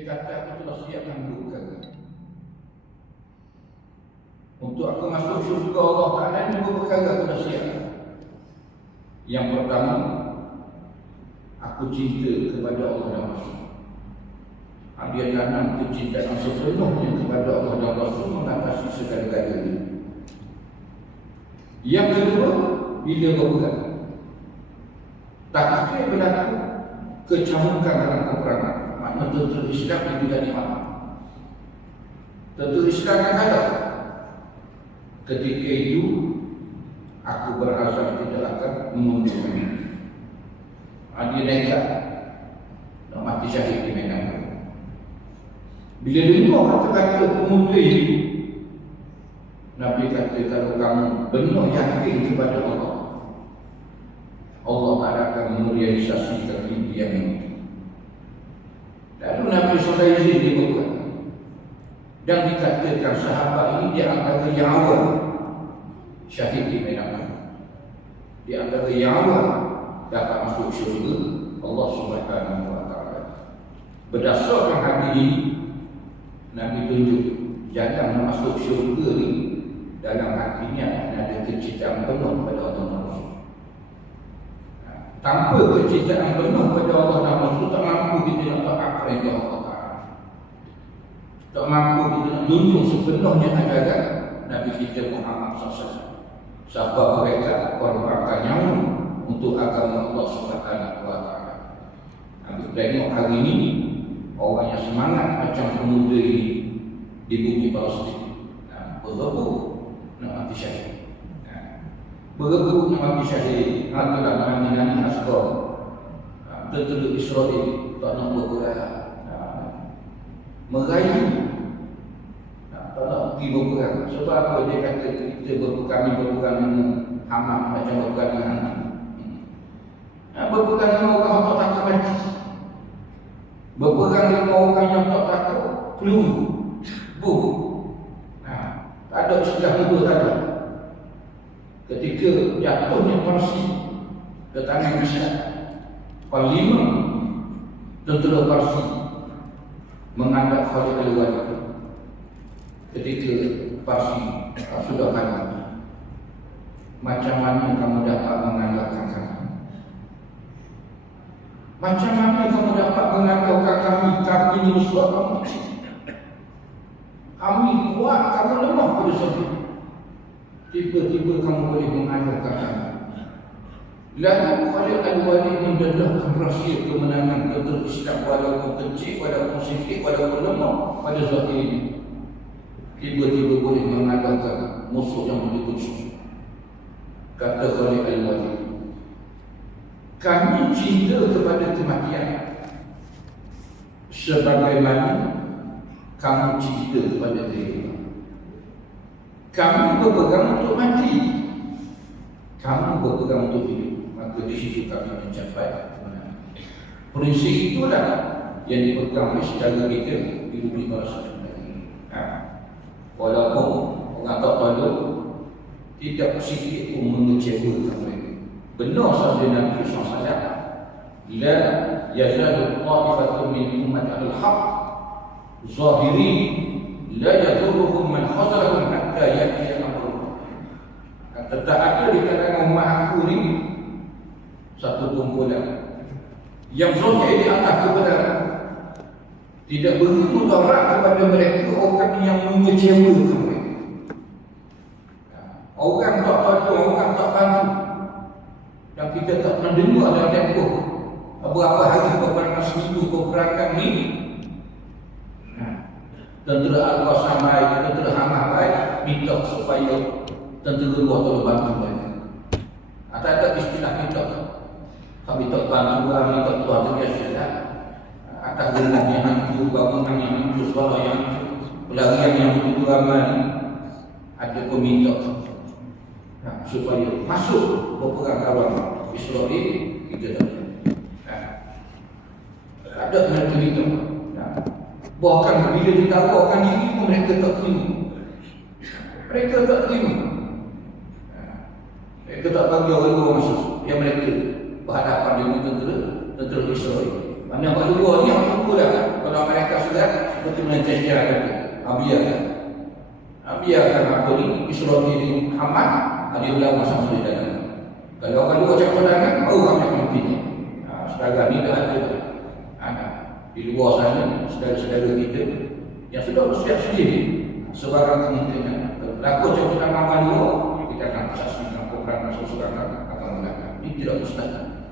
Dia kata aku telah siapkan dua perkara. Untuk aku masuk syurga Allah Ta'ala ini dua perkara aku dah siapkan. Yang pertama, aku cinta kepada Allah dan Rasul. Dia tanam kecintaan sepenuhnya kepada Allah dan Rasul mengatasi segala-galanya. Yang kedua, bila berperang, tak kira berlaku kecamukan dalam peperangan. Makna tentera Islam yang tidak dimakan. Tentera Islam yang ada. Ketika itu, aku berazam tidak akan mengundurkan diri. Dia nekat nak mati syahid di medan. Bila dulu orang kata pemuda ini, Nabi kata kalau kamu benar yakin kepada Allah, Allah tak akan merealisasikan impian itu. Lalu Nabi SAW dia berkata, dan dikatakan sahabat ini di antara yang awal syahid di medan. Di antara yang awal dapat masuk syurga Allah Subhanahu wa Ta'ala. Berdasarkan hadis ini, Nabi tunjuk jalan masuk syurga ni dalam hatinya ada kecintaan penuh pada Allah dan Rasul. Tanpa kecintaan penuh pada Allah dan Rasul, tak mampu kita nak taat perintah Allah Ta'ala. Tak mampu kita nak junjung sepenuhnya ajaran Nabi kita Muhammad SAW. Siapa mereka korbankan nyawa untuk agama Allah Subhanahu wa Ta'ala. Aku tengok hari ini orang yang semangat macam pemuda ini di bumi Palestin, berebut nak mati syahid, berebut nak mati syahid. Adalah menangani askar tentera Israel tak nak berperang, merayu tak nak pergi berperang. Sebab apa? Dia kata kita kami berperang dengan Hamas macam berperang dengan hantu. Berperang dengan orang tak takut mati, berperang dengan orang yang tak takut peluru, bom. Tak ada istilah muda tadi. Ketika jatuhnya Parsi ke tangan Islam, Panglima tentera Parsi menghadap Khalid al-Walid. Ketika Parsi sudah kalah, macam mana kamu dapat mengandalkan kami? Macam mana kamu dapat mengandalkan kami? Kami ini musuh kamu. Kami kuat, kamu lemah pada saat. Tiba-tiba kamu boleh mengandalkan kami. Lalu Khalid al-Walid mendedahkan rahsia kemenangan tentera Islam walaupun kecil, walaupun sikit, walaupun lemah pada saat ini. Tiba-tiba boleh mengandalkan musuh yang begitu besar. Kata Khalid al-Walid, kami cinta kepada kematian sebagaimana kamu cinta kepada kehidupan. Kamu berpegang untuk mati, kamu berpegang untuk hidup. Maka di situ kami mencapai kemenangan. Prinsip itulah yang dipegang oleh saudara kita di bumi Palestin ini. Walaupun orang tak tahu, tidak sedikit pun mengecewakan mereka. Benar sahaja Nabi SAW, la yazalu ta'ifatun min ummat al-haq zahirin la yadurruhum man khazalahum hatta ya'tiya amrullah. Tetap ada di kalangan umat aku ni satu kumpulan yang zahir di atas kebenaran, tidak beri mudarat kepada mereka orang yang mengecewakan mereka. Orang tak tahu, orang tak bantu. Dan kita tak pernah dengar dalam tempoh beberapa hari peperangan seminggu peperangan ni, tentera Al-Qassam baik, tentera Hamas baik, minta supaya tentera luar tolong bantu mereka. Ada istilah minta, kami tak bantuan, minta Tuhan terbiasa. Atas gerak yang hancur, bangunan yang hancur, sekolah yang hancur, pelarian yang begitu ramai, ada peminta supaya masuk berperang kawan Israel. Kita tak ada mereka minta. Bahkan bila ditawarkan diri pun mereka tak terima. Mereka tak terima. Mereka tak bagi orang masuk. Yang mereka berhadapan dengan tentera Israel. Mana kat luar ni apa pula kan? Kalau mereka sudah seperti mencari biarkan apa ni Isra ni Muhammad ada ulama sama di dalam. Kalau orang luar cakap pandangan, baru kami akan pilih. Setakat ni dah ada. Di luar sana, saudara-saudara kita yang sudah bersiap sendiri sebarang kemungkinan. Berlaku cakap pandangan luar, kita akan saksikan program seseorang akan mengatakan. Ini tidak mustahil.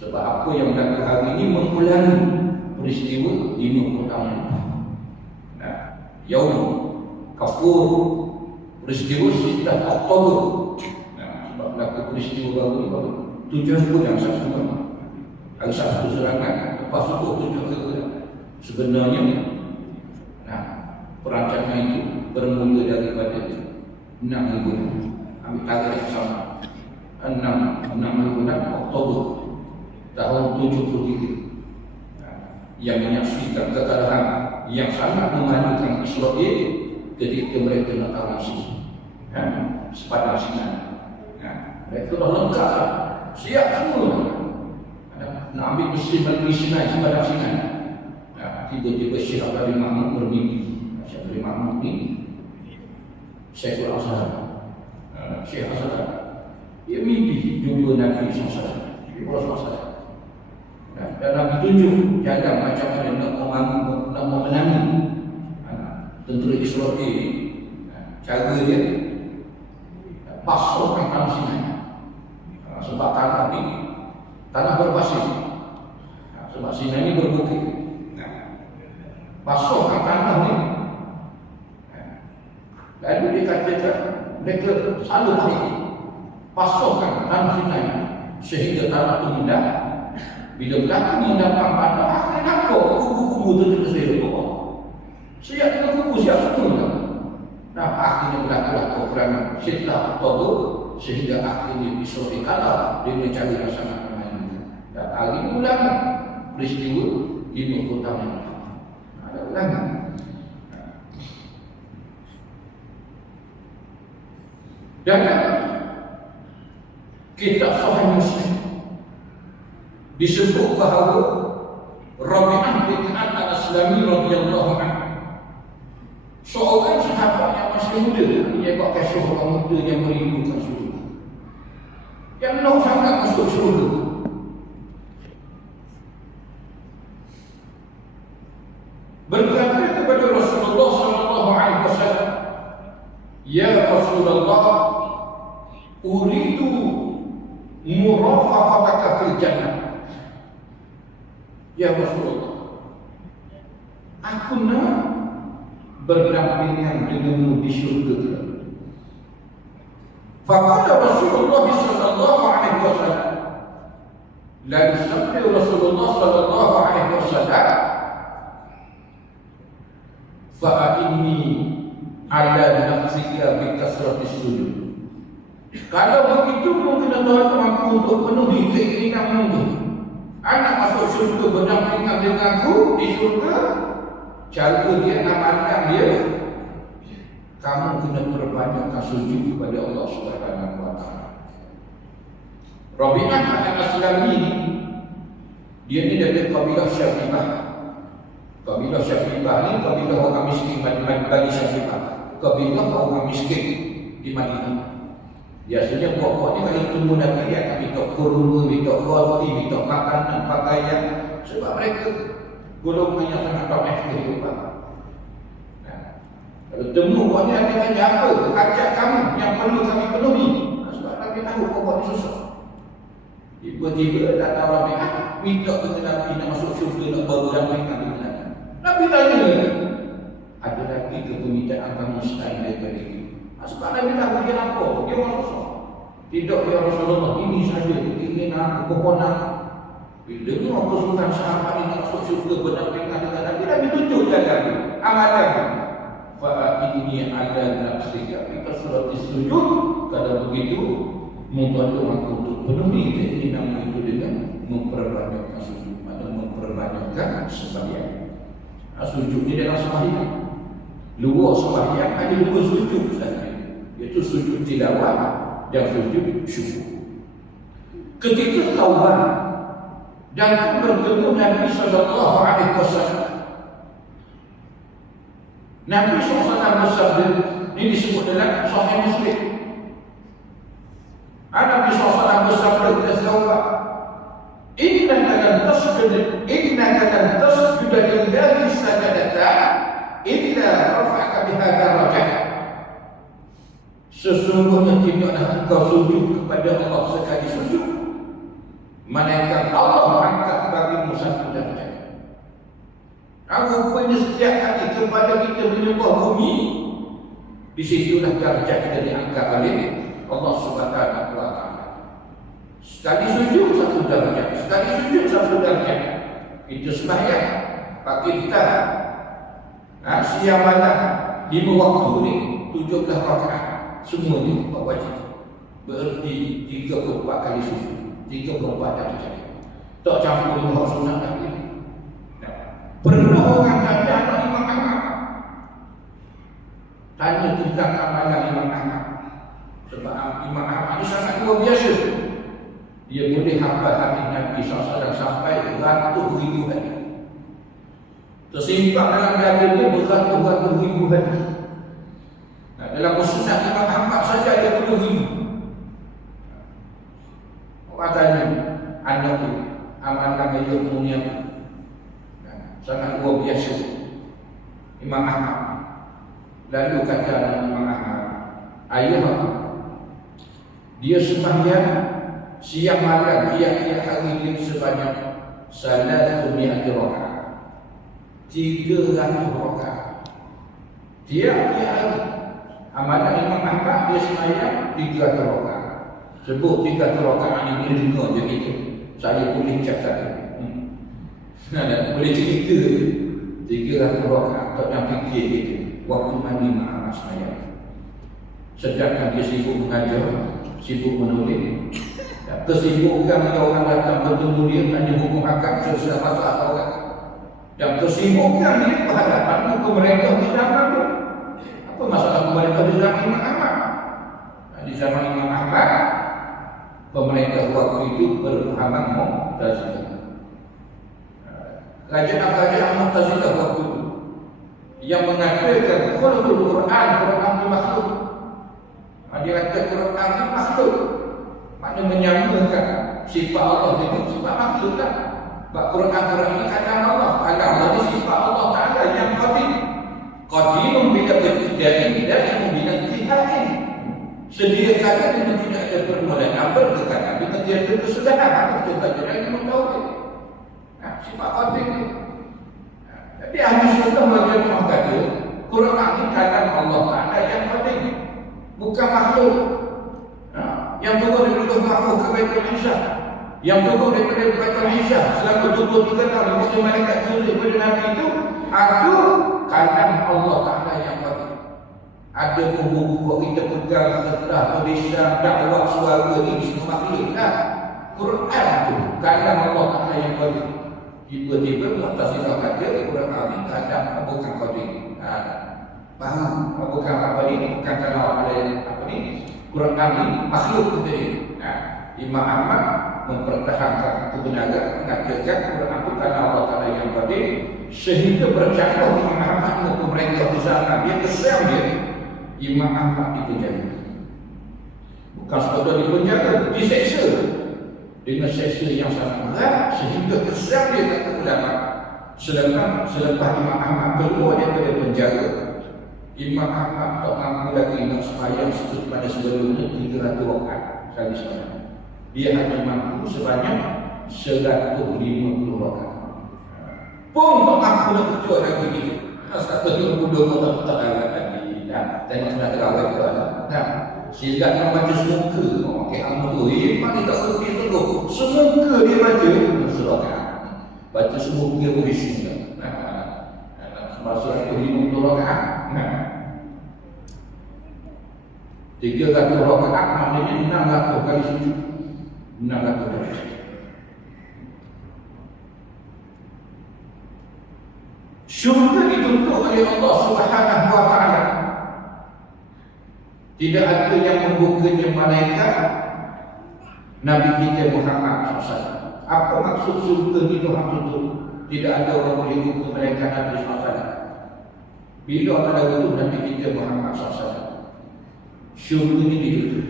Sebab apa yang berlaku hari ini mengulangi peristiwa 50 tahun lepas. Yaum Kafur, peristiwa 9 Oktober. Sebab berlaku peristiwa baru 7 pun yang sama. Hari Sabtu serangan, lepas itu 7 sebenarnya. Perancangan itu bermula daripada 6 bulan. Ambil tarikh yang sama. 6 bulan Oktober tahun 73. Yang menyaksikan kekalahan yang sangat memalukan Israel ketika mereka nak tawasi sepadan Sinai. Mereka dah lengkap, siap semua nak ambil besi dari Sinai, sepadan Sinai. Tiba-tiba Syekh Abdul Mahmud bermimpi. Syekh Abdul Mahmud ini Syekhul Azhar, Syekh Azhar. Dia mimpi jumpa Nabi SAW. Dan Nabi tunjuk jalan macam mana nak memenangi tentera Israel ini. Cara dia pasrahkan tanah Sinai. Sebab tanah ini tanah berpasir. Sebab Sinai ini berbukit. Pasrahkan tanah ini. Lalu dikatakan mereka selalu balik pasrahkan tanah Sinai sehingga tanah itu indah. Bila berlaku mendapat pada akhirnya nampak kubu-kubu terkesir bawah. Siap dengan kubu siap semua. Akhirnya berlakulah program setelah Oktober sehingga akhirnya Israel kalah dia mencari rasa permainan. Dan hari ini ulangan peristiwa 50 tahun yang lalu. Ada ulangan. Dan kitab Sahih Muslim disebut bahawa Rabi'ah bin Al-Aslami radhiyallahu anhu seorang sahabat yang masih muda, dia pakai seorang muda yang merindukan surga, yang nak sangat masuk surga. Berkata kepada Rasulullah sallallahu alaihi wasallam, "Ya Rasulullah, uridu murafaqataka fil jannah." Ya Rasulullah, aku nak berdampingan denganmu di syurga. Faqala Rasulullah sallallahu alaihi wasallam, lalu sabda Rasulullah sallallahu alaihi wasallam, fa inni ala nafsika bi kasrati sujud. Kalau begitu mungkin Tuhan mampu untuk penuhi keinginanmu. Anak masuk syurga berdampingan denganku di syurga. Cara dia amalkan dia, kamu kena perbanyakkan sujud kepada Allah Subhanahu wa taala. Rabi'ah al-Aslami ini dia ni dari kabilah Syafi'ah. Kabilah Syafi'ah ni kabilah orang miskin Bani Syafi'ah. Kabilah orang miskin di Madinah. Biasanya pokok ni kalau tumbuh negeri akan minta kurma, minta roti, minta makanan, pakaian. Sebab mereka golongan yang sangat domestik juga. Kalau temu pokok ni akan tanya apa? Ajak kamu yang perlu kami penuhi. Sebab kami tahu pokok ni susah. Tiba-tiba datang Rabi'ah, minta dengan Nabi nak masuk syurga, nak baru dampingkan dengan Nabi. Nabi tanya, ada lagi kepermintaan kamu selain daripada itu? Sebab Nabi tahu dia apa? Dia orang susah. Tidak, ya Rasulullah, ini saja keinginan, kepohonan. Bila dengar kesulitan sahabat ini masuk syurga berdampingan dengan Nabi, Nabi tunjuk jalan amalan. Fa inni ala nafsika bi kasrati sujud. Kalau begitu, membantu aku untuk penuhi keinginanmu itu dengan memperbanyakkan sujud atau memperbanyakkan sembahyang. Sujud di dalam sembahyang, luar sembahyang ada 2 sujud saja, iaitu sujud tilawah dan sujud syukur. Ketika taubat dan bertemu Nabi sallallahu alaihi wasallam. Nabi SAW bersabda, ini disebut dalam Sahih Muslim. Nabi SAW bersabda kepada sahabat, innaka lan tasjud lillahi sajadatan illa rafa'aka biha darajah. Sesungguhnya tidaklah engkau sujud kepada Allah sekali sujud, melainkan Allah angkat bagimu satu darjah. Rupanya setiap kali kepada kita menyembah bumi, di situlah darjah kita diangkat oleh Allah Subhanahu wa taala. Sekali sujud satu darjah, sekali sujud satu darjah. Itu sembahyang pagi kita, siang malam, 5 waktu ni 17 rakaat. Semua ni wajib. Berarti 34 kali sujud, 34 darjah. Tak campur dengan sunat lagi. Pernah orang tanya Imam Ahmad, tanya tentang amalan Imam Ahmad. Sebab Imam Ahmad ni sangat luar biasa. Dia boleh hafal hadis Nabi SAW sampai beratus ribu hadis. Tersimpan dalam dada dia beratus ribu hadis. Dalam musnad Imam Ahmad saja ada 10,000. Orang tanya, anak tu amalan ilmu ni apa? Sangat luar biasa Imam Ahmad. Lalu kata Imam Ahmad, ayah apa? Dia sembahyang siang malam tiap-tiap hari dia sebanyak 300 rakaat. 300 rakaat tiap-tiap hari. Amalan Imam Ahmad dia sembahyang 300 rakaat. Sebut 300 rakaat ini dengar je kita. Saya boleh catat. Boleh cerita 300 rakaat tak nak fikir gitu. Waktu mandi Ahmad sembahyang. Sedangkan dia sibuk mengajar, sibuk menulis. Kesibukan dia orang datang bertemu dia hanya hukum akad selesai masalah orang. Dan kesibukan dia berhadapan pemerintah di zaman itu. Apa masalah pemerintah di zaman Imam Ahmad? Di zaman Imam Ahmad, pemerintah waktu itu berpahaman Mu'tazilah. Kerajaan Mu'tazilah waktu itu yang mengatakan kalau Quran itu makhluk. Dia kata Quran itu makhluk. Maknanya menyamakan sifat Allah dengan sifat makhluk lah. Sebab Quran ini kata Allah. Kata Allah ini sifat Allah Ta'ala yang qadim. Qadimun bila berkidai dan bila intihai. Sedia kata dengan tidak ada permulaan berkata dengan tiada kesudahan. Kita baca dari Mutawid. Sifat qadim itu. Tapi ahli sunnah wal jamaah kata Quran ini kata Allah Ta'ala yang qadim, bukan makhluk. Yang turun daripada Mahfuz ke Baitul Izzah, yang turun daripada Baitul Izzah selama 23 tahun di malaikat turun daripada Nabi itu, aku kalam Allah Ta'ala yang qadim. Ada buku-buku kita pegang setelah perisam dakwah suara ini semua makhluk lah. Quran itu kalam Allah Ta'ala yang qadim. Tiba-tiba Mu'tazilah kata Quran ini kalam bukan qadim. Faham? Bukan apa ini, bukan kalam apa ini. Quran ini makhluk kita ini. Imam Ahmad mempertahankan kebenaran, mengatakan Quran itu karena Allah Ta'ala yang qadim, sehingga bercanggah Imam Ahmad dengan pemerintah di sana. Dia kesal dia. Imam Ahmad dipenjara. Bukan sekadar dipenjara, diseksa dengan seksa yang sangat berat sehingga kesal dia kata ulama. Sedangkan selepas Imam Ahmad keluar daripada penjara, Imam Ahmad tak mampu lagi nak sembahyang seperti pada sebelumnya 300 rakaat sekali sembahyang. Dia hanya mampu sebanyak 150 rakaat. Pun tak mampu nak kecuali lagi gitu. 150 rakaat tak ada lagi. Tengok sudah terawih tu ada. Silap nak baca semuka. Okey, amu tu mana tak kerti teruk. Semuka dia baca rakaat. Baca semuka boleh semua. Masuk 150 rakaat. 300 rakaat maknanya 600 kali sujud. 600 kali. Syurga dituntut oleh Allah Subhanahu wa Ta'ala. Tidak ada yang membukanya malaikat Nabi kita Muhammad SAW. Apa maksud surga ni Tuhan tutup? Tidak ada orang boleh buka melainkan Nabi SAW. Bila Allah utus Nabi kita Muhammad SAW, syurga ni ditutup.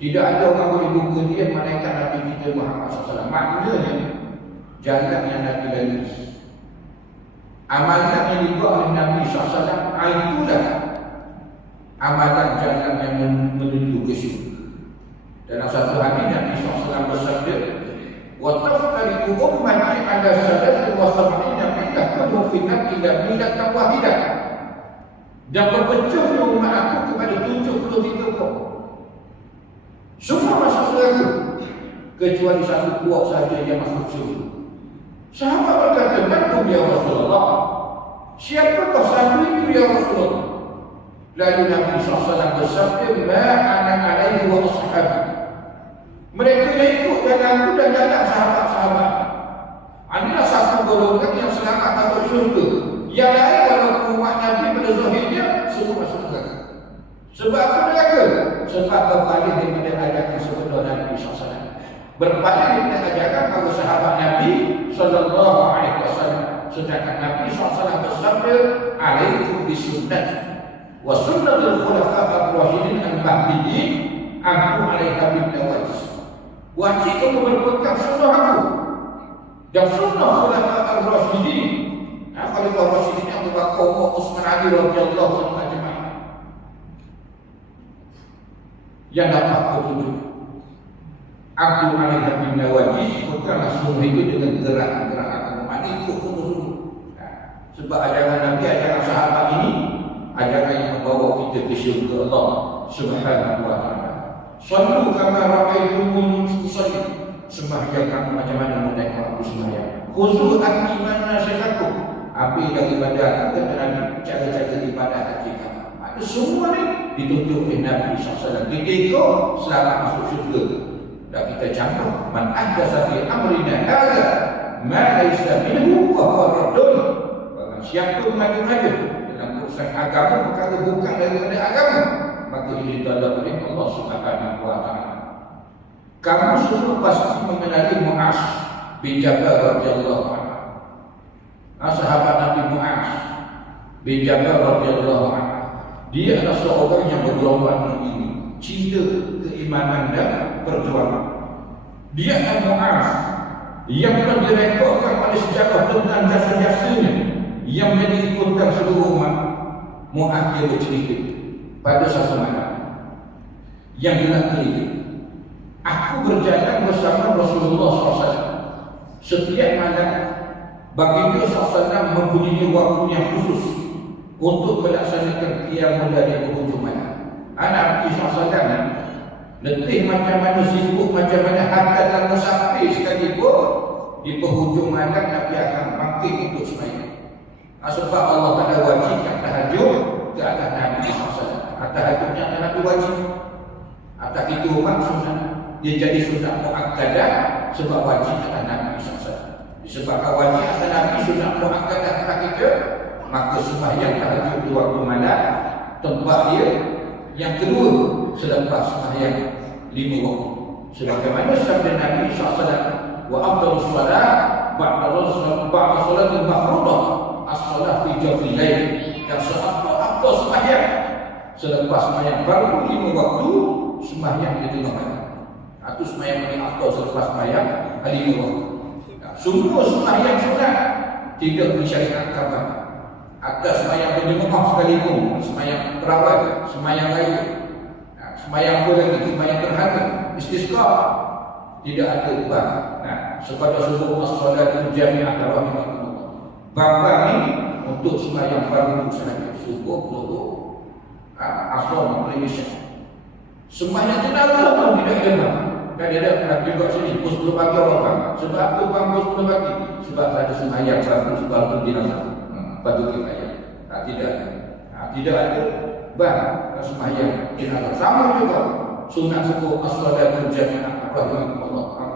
Tidak ada orang boleh buka dia melainkan Nabi kita Muhammad SAW. Maknanya jalan yang Nabi lalui, amalan yang dibuat oleh Nabi SAW, itulah amalan jalan yang menuju ke syurga. Dalam satu hadis Nabi SAW bersabda, "Wa taftariqu ummati ala salati wa sab'ina millah fi ila millatan wahidah." Dan berpecahnya umat aku kepada 73 kaum. Semua masuk surga kecuali satu puak saja yang masuk surga. Sahabat berkata, "Man ya Rasulullah? Siapakah satu itu ya Rasulullah?" Lalu Nabi SAW bersabda, "Ma ana alaihi wa ashabi." Mereka yang ikut jalanku dan jalan sahabat-sahabat. Inilah satu golongan yang selamat masuk syurga. Yang lain walaupun umat Nabi pada zahirnya semua masuk neraka. Sebab apa neraka? Sebab berbalik daripada ajaran sebenar Nabi SAW. Berbalik daripada ajaran para sahabat Nabi SAW. Sedangkan Nabi SAW bersabda, "Alaikum bisunnati wa sunnatul khulafa'i ar-rasyidin al-mahdiyyin aku 'alaiha bin nawajis." Wajib kamu berpegang sunnah aku dan sunnah khulafa'i ar-rasyidin. Khalifah ar-rasyidin Abu Bakar, Umar, Utsman, Ali radhiyallahu anhum ajma'in, yang dapat petunjuk. Aku 'alaiha bin nawajis, bukanlah sunnah itu dengan gerak-gerak aku. Mana ikut sungguh-sungguh. Sebab ajaran Nabi, ajaran sahabat ini, ajaran yang membawa kita ke syurga Allah Subhanahu wa ta'ala. Sallu kama ra'aytumuni usalli. Sembahyang kamu macam mana menengok aku sembahyang. Khusus iman nasihatku. Habis daripada aku kata Nabi, cara-cara ibadah hati kamu. Ada semua ni ditunjuk oleh Nabi SAW. Ketika selamat masuk syurga. Dan kita contoh, man ahdatsa fi amrina hadza ma laysa minhu fa huwa raddun. Barang siapa mengadu-ngadu dalam urusan agama perkara bukan daripada agama, maka ini ditolak oleh Allah Subhanahu wa ta'ala. Kamu semua pasti mengenali Mu'az bin Jabal radhiyallahu anhu. Sahabat Nabi Mu'az bin Jabal radhiyallahu anhu. Dia adalah seorang yang bergelombang ini, cinta, keimanan dan perjuangan. Dia adalah Mu'az yang telah direkodkan pada sejarah tentang jasa-jasanya yang menjadi ikutan seluruh umat. Mu'az dia bercerita pada satu malam yang gelap gelita, aku berjalan bersama Rasulullah SAW. Setiap malam baginda SAW mempunyai waktu yang khusus untuk melaksanakan qiyamul lail di penghujung malam. Nabi SAW letih macam mana, sibuk macam mana, hatta dalam musafir sekalipun di penghujung malam Nabi akan bangkit untuk sembahyang. Sebab Allah Ta'ala wajibkan tahajud ke atas Nabi SAW. Tahajudnya atas Nabi wajib, atas itu orang sunnah. Dia jadi sunnah muakkadah sebab wajib atas Nabi SAW. Disebabkan wajib atas Nabi, sunnah muakkadah atas kita, maka sembahyang tahajud di waktu malam tempat dia yang kedua selepas sembahyang 5 waktu. Sebagaimana sabda Nabi SAW, wa afdalus salat ba'da salatil mafruḍah as-salat fi jawfil lail. Yang seafdal sembahyang selepas sembahyang fardu 5 waktu, sembahyang di tengah malam. Atau sembahyang paling afdal selepas sembahyang 5 waktu. Semua sembahyang sunat tidak disyariatkan. Atas sembahyang berjemaah sekalipun, sembahyang terawih, sembahyang raya, sembahyang apa lagi, sembahyang terhadap istisqa, tidak ada bab. Sepada subuh as-salatu jami'ah rahimahullah. Bab ini untuk sembahyang fardu sahaja, subuh, zuhur, asar, maghrib, isya. Sembahyang jenazah pun tidak ada bab. Kan dia ada juga sini pukul 10 pagi orang bang. Sebab apa bang pukul 10 pagi? Sebab ada sembahyang fardu sebab jenazah. Batu kifayah. Tidak ada bab sembahyang jenazah. Sama juga sunat subuh as-salatu jami'ah rahimahullah.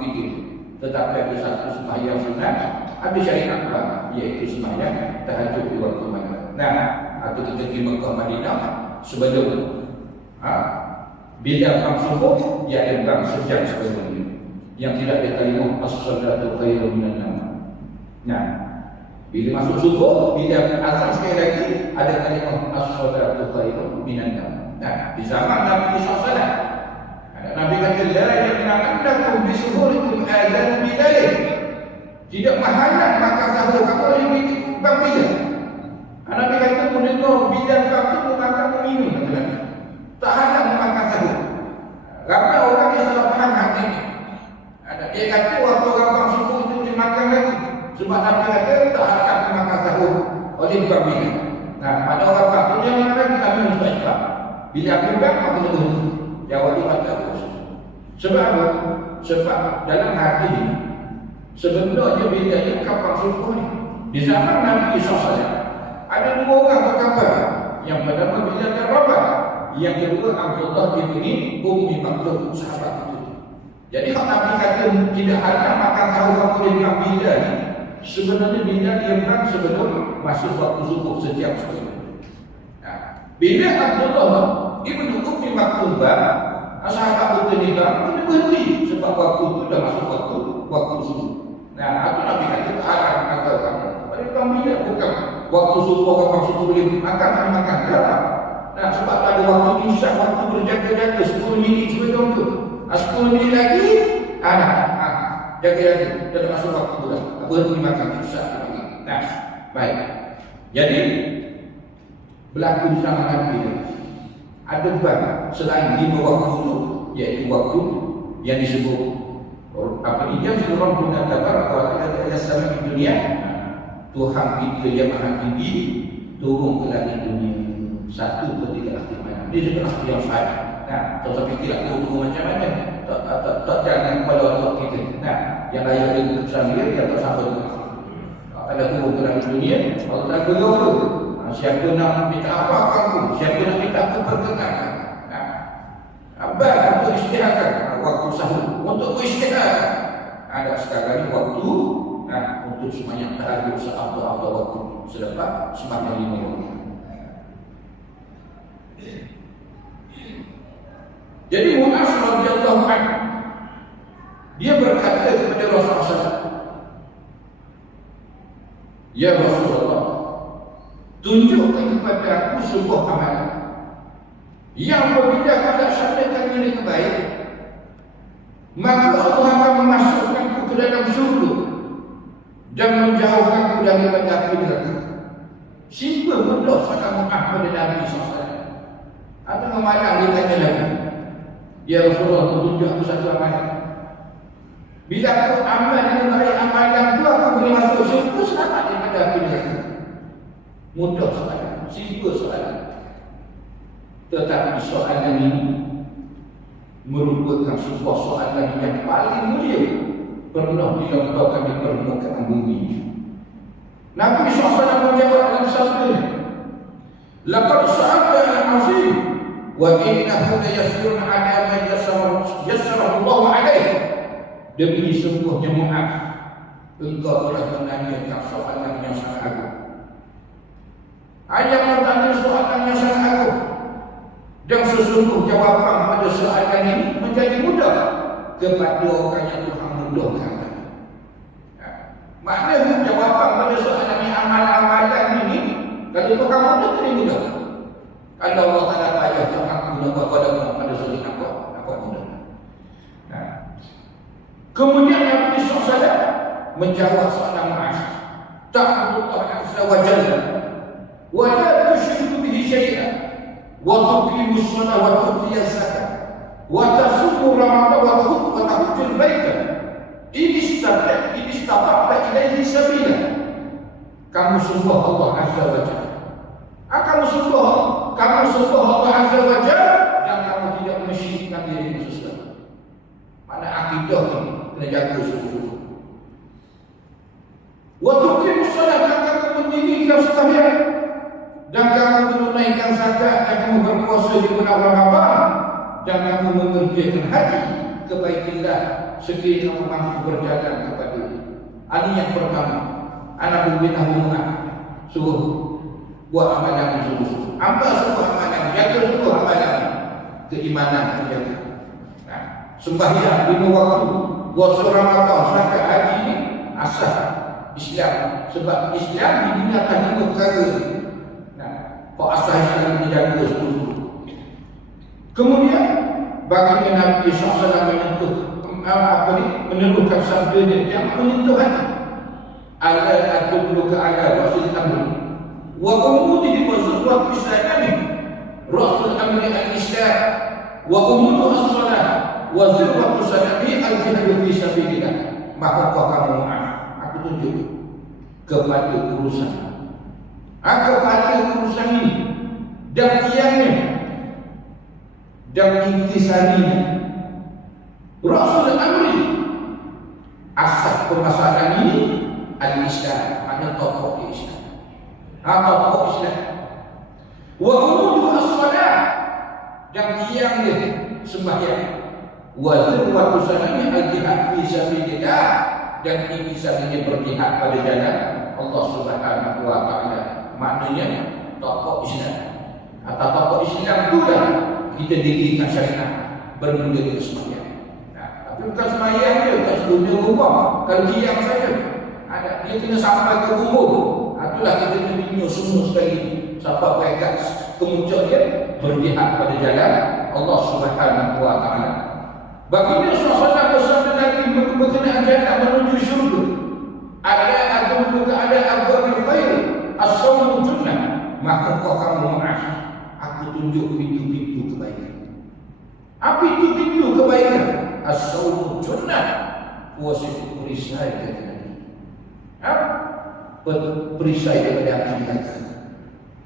Tetapi ada satu sembahyang sunat ada syariat bab, iaitu sembahyang tahajud di waktu malam. Atau kita pergi Mekah Madinah sebelum bila bang subuh dia ada bang sejam sebelum ini. yang tidak diterima as-salatu khairun minan naum. Nah, bila masuk subuh, bila azan sekali lagi ada kalimah as-salatu khairun minan naum. Nah, di zaman Nabi SAW, Nabi kata la yaqna'annakum bi suhurikum adzan bilail. Tidak mahalan makan sahur kamu oleh berbeda. Nabi kata mendengar bila kamu makan minum, tak ada makan sahur. Ramai orang yang salah faham hati ini. Dia kata waktu orang subuh itu dimakan lagi. Sebab Nabi kata tak akan makan sahur oleh berbeda. Nah, pada orang kafir yang mana kita menyebut sebab bila aku bilang apa betul? Jawab dia tak terus. Sebab apa? Sebab dalam hati ini sebenarnya bila dia kapal subuh ni di zaman Nabi SAW ada dua orang berkata. Yang pertama bila terrobat, yang kedua Abdullah bin Ummi Maktum, sahabat itu. Jadi kalau Nabi kata tidak ada makan sahur oleh bila ni, sebenarnya bila dia bilang sebelum masuk waktu subuh setiap subuh. Bila Abdullah ibnu Ummi Maktum sahabat itu ni kena berhenti sebab waktu itu dah masuk waktu subuh. Nah, itu Nabi kata akan mengatakan mereka bila bukan waktu subuh orang subuh boleh makan dah. Nah, sebab ada waktu isyak, waktu berjaga-jaga 10 minit sebelum tu. 10 minit lagi jaga-jaga dah masuk waktu dah. Berhenti makan isyak lagi. Nah, baik. Jadi berlaku di zaman Nabi ini ada banyak selain 5 waktu itu, iaitu waktu yang disebut apa ni, yang orang punya kata ada sama di dunia. Tuhan kita yang maha tinggi turun ke langit dunia 1/3 akhir malam. Dia juga akhir yang sahaja. Nah, tetapi tidak turun macam mana. Tak jangan pada otak kita. Nah, yang layak dia keputusan dia tak sampai ke akhir. Kalau turun ke langit dunia, kalau tak berapa. Siapa nak minta apa kamu? Siapa nak minta apa perkenankan? Abang untuk istirahat waktu sahur, untuk beristirahat. Ada sekarang ini waktu untuk semuanya tahajud seabad waktu selepas semakin 5 waktu. Jadi Mu'az radhiyallahu anhu dia berkata kepada Rasulullah SAW, ya Rasulullah, tunjukkan kepada aku sebuah amalan yang apabila kau laksanakan ini baik, maka Allah akan memasukkanku ke dalam syurga dan menjauhkanku daripada api neraka. Simple mudah sahaja Mu'az pada Nabi SAW. Ada amalan dia tanya lagi, ya Rasulullah, tunjuk aku satu amalan. Bila aku amal dengan baik amalan tu, aku boleh masuk syurga selamat daripada api neraka. Mudah soalan, simple soalan. Tetapi soalan ini merupakan sebuah soalan yang paling mulia pernah dilontarkan di permukaan bumi. Nabi SAW menjawab dalam sabdanya, laqad sa'alta al-'azim wa innahu la yasirun 'ala man yassarahu Allah 'alaihi. Demi sungguhnya Mu'az, engkau telah menanyakan soalan yang sangat agung. Ayat bertanya soalan yang sangat agung, dan sesungguh jawapan pada soalan ini menjadi mudah kepada orang yang Tuhan mudahkan. Maknanya jawapan pada soalan ini, amal-amalan ini, kalau Tuhan mudah, jadi mudah. Kalau Allah Ta'ala bayar Tuhan mudah pada soalan apa mudah. Kemudian Nabi SAW menjawab soalan Mu'az, ta'budullah azza wa jalla wa la tusyriku bihi syai'an wa tuqimus shalah wa tu'tiyaz zakah wa tasummu ramadan wa tahujjul baita in istata'ta ilaihi sabila. Kamu sembah Allah azza wa jalla, kamu sembah Allah azza wa jalla, dan kamu tidak mensyirikkan diri sesuatu. Mana akidah ini kena jaga sungguh-sungguh. Wa tuqimus shalah, dan kamu mendirikan sembahyang, dan kamu menunaikan zakat, dan kamu berpuasa di bulan Ramadan, dan kamu mengerjakan haji ke Baitillah sekiranya kamu mampu berjalan kepada ini. Ini yang pertama. Anak beritahu Mu'az, suruh buat amalan sungguh-sungguh. Apa sebuah amalan? Jaga sebuah amalan. Keimanan terjaga. Sembahyang 5 waktu puasa Ramadan, zakat, haji ni asas Islam. Sebab Islam digunakan lima perkara. Nah, kok asas Islam dijaga seluruh. Kemudian bagaimana Nabi SAW menyentuh menerukan sabdanya yang menyentuh hati. Ala adulluka ala rasul amri wa umudi wa zurwat islamani. Rasul amri al-Islam wa umudu as-salah wa zurwat salami al-jihad fi sabilillah. Maka kau kamu aku tunjuk kepada urusan. Kepada urusan ini dan tiangnya dan intisarinya. Rasul amri asas permasalahan ini al-Islam, ada tokoh Islam. Tokoh Islam. Wa umudu as-salah dan tiangnya sembahyang. Wa zirwatu sanami al-jihad fi sabilillah dan intisarinya berjihad pada jalan Allah Subhanahu wa taala. Maknanya tokoh Islam. Atau tokoh Islam itulah kita dirikan syariat bermula dari sembahyang. Tapi bukan sembahyang dia, bukan sedunia rumah. Kalau diam saja, dia kena sampai ke umur. Itulah kita kena bina semua sekali ini. Sampai peringkat kemuncak dia berjihad pada jalan Allah Subhanahu wa taala. Baginda SAW bersabda lagi berkenaan jalan menuju syurga. Ada abwabul khair, as-sawmu junnah. Maka kau kamu maaf, aku tunjuk pintu-pintu kebaikan. Apa itu pintu kebaikan? As-sawmu junnah. Puasa itu perisai kata Nabi. Perisai daripada api neraka.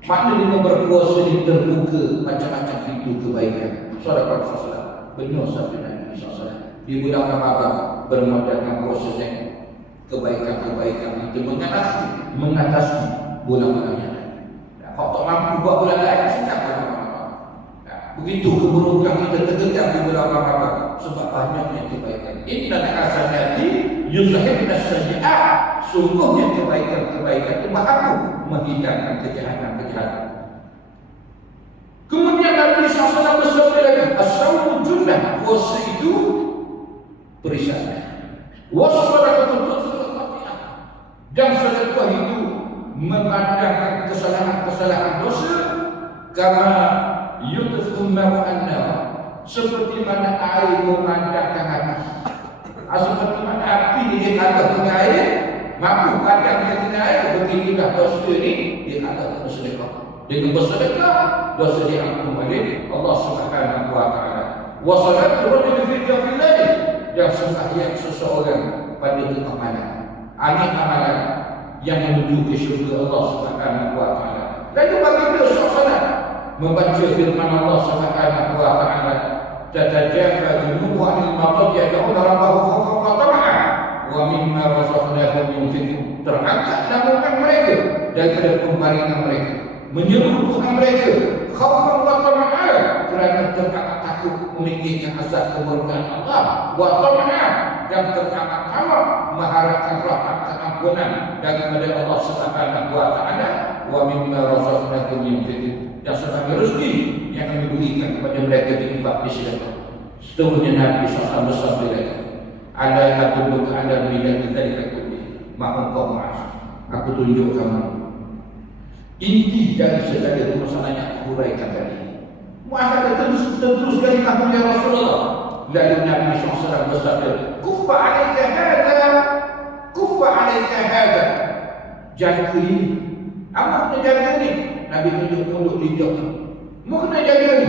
Maknanya berpuasa ini terbuka macam-macam pintu kebaikan. Saudara Rasulullah benar sabda Nabi SAW. Di bulan Ramadan bermodalkan proses yang kebaikan-kebaikan itu mengatasi bulan-bulan yang lain. Kalau tak mampu buat bulan lain, sedang bulan Ramadan. Begitu keburukan kita tergerak di bulan Ramadan sebab banyaknya kebaikan. Innal hasanati yuzhibna as-sayyi'at. Sungguhnya kebaikan-kebaikan itu mampu menghilangkan kejahatan-kejahatan. Kemudian Nabi SAW bersabda lagi, as-sawmu junnah. Puasa itu perisai. Was-sadaqatu tudfi'ul khati'ah. Dan sedekah itu memandangkan kesalahan-kesalahan dosa kama yudfi'u ma'an nar. Seperti mana air memandangkan api. Seperti mana api dia kata dengan air, mampu padam dengan air. Begitulah dosa ini dia kata bersedekah. Dengan bersedekah dosa diampuni oleh Allah Subhanahu wa taala. Wa salatu rajul fi jawfil lail. Dan sembahyang seseorang pada tengah malam. Ini amalan yang menuju ke syurga Allah Subhanahu wa taala. Lalu baginda SAW membaca firman Allah Subhanahu wa taala, tatajafa junubuhum 'anil madaji yad'una rabbahum khawfan wa tama'an wa mimma razaqnahum yunfiqun. Terangkat namunkan mereka daripada pembaringan mereka, menyeru Tuhan mereka khawfan wa tama'an, kerana takut meninggikan azab kemurkaan Allah, wa tama'an, dan teramat-amat mengharapkan rahmat keampunan daripada Allah Subhanahu wa taala, wa mimma razaqnahum yunfiqun, dan sebagai rezeki yang kami berikan kepada mereka di bab Islam. Seterusnya Nabi SAW bersabda lagi, ala adulluka ala millati dzalika kulli. Maka kau maaf, aku tunjuk kamu inti dari segala permasalahan yang aku uraikan tadi. Maka tentu sekali kamu ya Rasulullah. Lalu Nabi SAW bersabda, kuffa alaika hadha, kuffa alaika hadha. Jaga ini. Apa kena jaga ni? Nabi tunjuk mulut lidah. Mu kena jaga ni.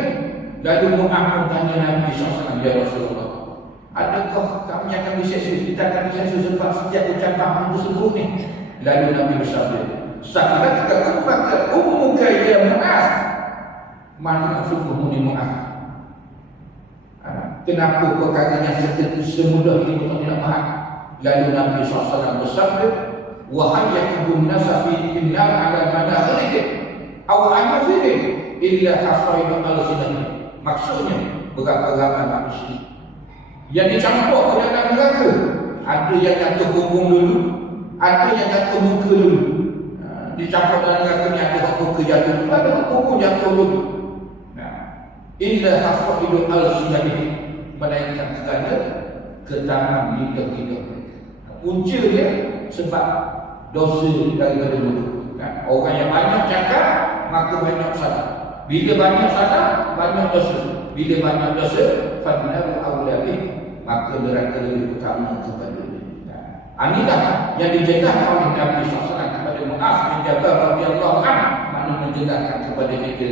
Lalu Muhammad tanya Nabi SAW, ya Rasulullah, adakah kami akan diseksa? Kita akan diseksa sebab setiap ucapan tersebut ni. Lalu Nabi bersabda, sakilatka ummuka ya Mu'az. Mana sungguhmu ni Mu'az? Kenapa perkaranya semudah ini untuk tidak faham? Lalu Nabi SAW bersabda, wahai yakubun nasa fi finnar ala manakhirihim aw anfihim illa hasaidu al-sinah. Maksudnya berapa ramai manusia yang dicampur ke dalam neraka. Ada yang jatuh punggung dulu, ada yang jatuh muka dulu. Dicampur dalam neraka ni ada muka jatuh dulu, ada punggung jatuh dulu. Illa hasaidu al-sinah, melainkan kerana ke tangan lidah-lidah mereka. Punca dia sebab dosa daripada mulut. Orang yang banyak cakap, maka banyak salah. Bila banyak salah, banyak dosa. Bila banyak dosa, fadnaru awlabih, maka neraka lebih utama kepada dia. Inilah yang dijelaskan oleh Nabi SAW kepada Mu'adz bin Jabal radhiyallahu anhu, mana menjelaskan kepada kita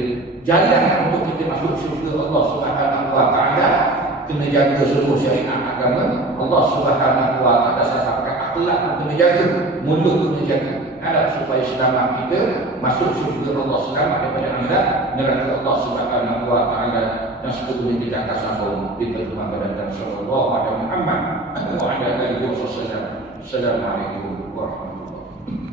jalan untuk kita masuk syurga Allah Subhanahu wa taala. Kena jaga seluruh syariat agama Allah Subhanahu wa taala, sampai akhlak kena jaga, mulut kena jaga. Ada supaya selamat kita masuk syurga Allah, selamat daripada azab neraka Allah Subhanahu wa taala. Dan sebetulnya kita akan sambung di pertemuan pada datang, sallallahu alaihi Muhammad wa ala alihi wasallam. Assalamualaikum warahmatullahi wabarakatuh.